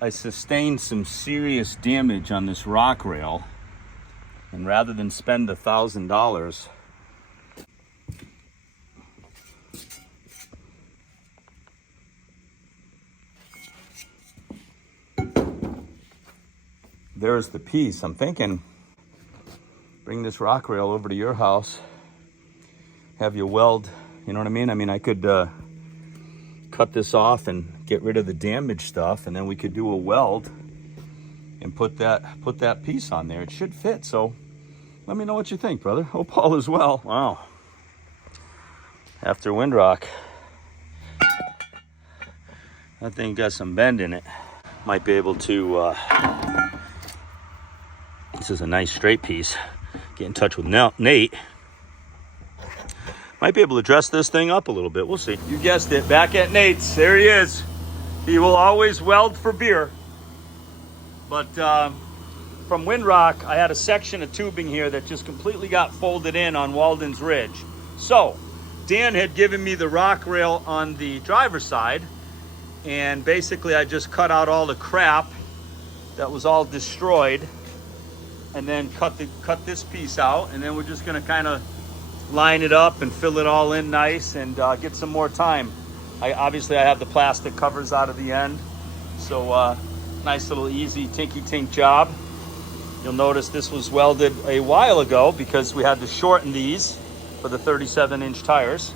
I sustained some serious damage on this rock rail, and rather than spend $1,000, there's the piece. I'm thinking, bring this rock rail over to your house, have you weld, you know what I mean? I mean, I could cut this off and get rid of the damaged stuff, and then we could do a weld and put that piece on there. It should fit, so let me know what you think, brother. Hope all is well. Wow. After Windrock, that thing got some bend in it. Might be able to, this is a nice straight piece. Get in touch with Nate. Might be able to dress this thing up a little bit. We'll see. You guessed it, back at Nate's. There he is. He will always weld for beer. But from Windrock, I had a section of tubing here that just completely got folded in on Walden's Ridge. So Dan had given me the rock rail on the driver's side, and basically I just cut out all the crap that was all destroyed, and then cut this piece out, and then we're just gonna kind of line it up and fill it all in nice and get some more time. Obviously I have the plastic covers out of the end, so nice little easy tinky-tink job. You'll notice this was welded a while ago because we had to shorten these for the 37-inch tires.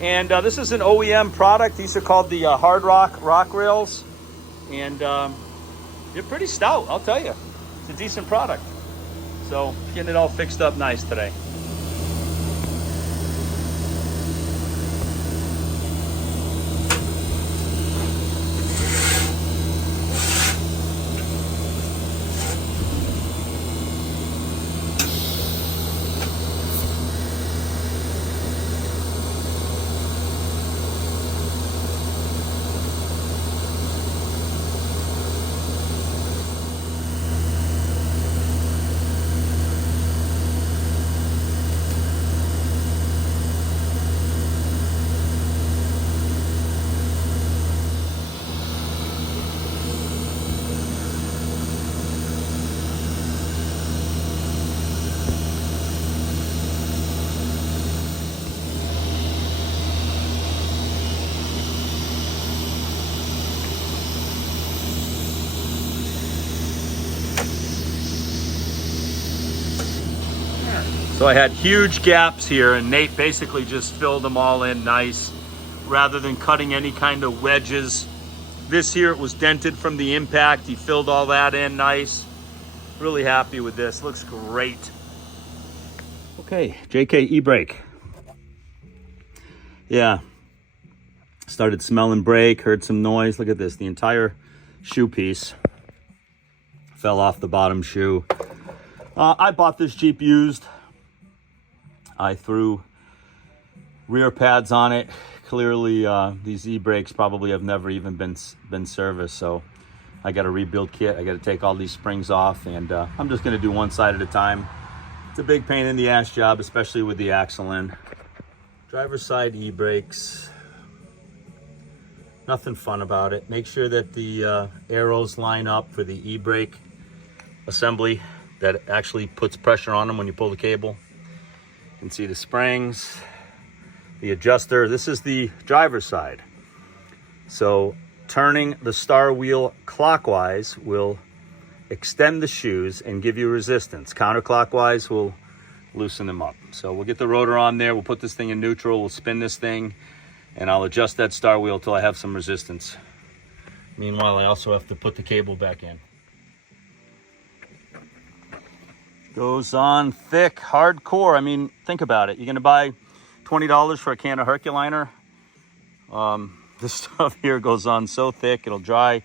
And this is an OEM product. These are called the Hard Rock rails, and they're pretty stout, I'll tell you. It's a decent product. So getting it all fixed up nice today. So I had huge gaps here, and Nate basically just filled them all in nice rather than cutting any kind of wedges. This here, it was dented from the impact. He filled all that in nice. Really happy with this. Looks great. Okay, JK e-brake. Yeah. Started smelling brake, heard some noise. Look at this. The entire shoe piece fell off the bottom shoe. I bought this Jeep used. I threw rear pads on it. Clearly, these e-brakes probably have never even been serviced, so I got a rebuild kit. I got to take all these springs off, and I'm just going to do one side at a time. It's a big pain in the ass job, especially with the axle in. Driver's side e-brakes. Nothing fun about it. Make sure that the arrows line up for the e-brake assembly that actually puts pressure on them when you pull the cable. You can see the springs, the adjuster. This is the driver's side. So turning the star wheel clockwise will extend the shoes and give you resistance. Counterclockwise will loosen them up. So we'll get the rotor on there. We'll put this thing in neutral. We'll spin this thing, and I'll adjust that star wheel till I have some resistance. Meanwhile, I also have to put the cable back in. Goes on thick, hardcore. I mean, think about it. You're gonna buy $20 for a can of Herculiner. This stuff here goes on so thick, it'll dry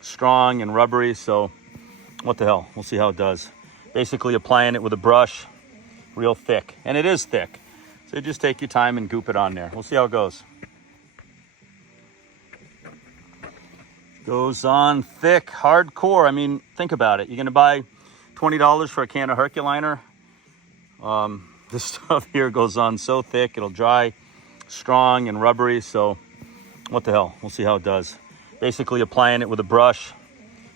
strong and rubbery. So what the hell, we'll see how it does. Basically applying it with a brush, real thick, and it is thick. So just take your time and goop it on there. We'll see how it goes. Goes on thick, hardcore. I mean, think about it. You're gonna buy $20 for a can of Herculiner. This stuff here goes on so thick, it'll dry strong and rubbery. So what the hell, we'll see how it does. Basically applying it with a brush,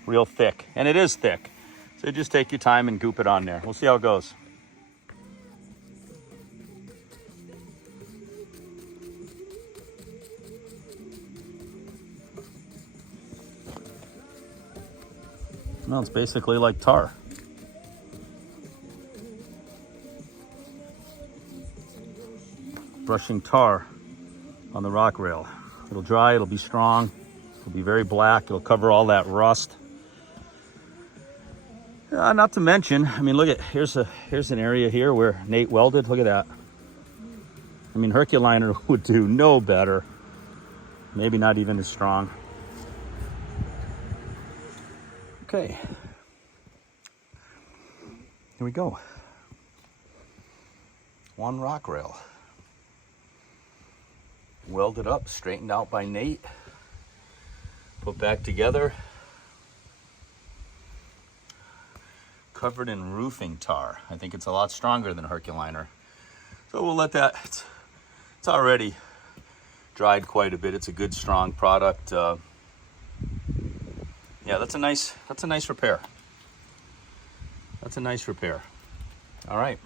real thick. And it is thick. So just take your time and goop it on there. We'll see how it goes. Well, it's basically like tar. Brushing tar on the rock rail. It'll dry, it'll be strong, it'll be very black, it'll cover all that rust. Not to mention, I mean, look at, here's an area here where Nate welded. Look at that. I mean, Herculiner would do no better. Maybe not even as strong. Okay. Here we go. One rock rail. Welded up, straightened out by Nate. Put back together. Covered in roofing tar. I think it's a lot stronger than Herculiner. So we'll let that, it's already dried quite a bit. It's a good, strong product. Yeah, that's a nice repair. That's a nice repair. All right.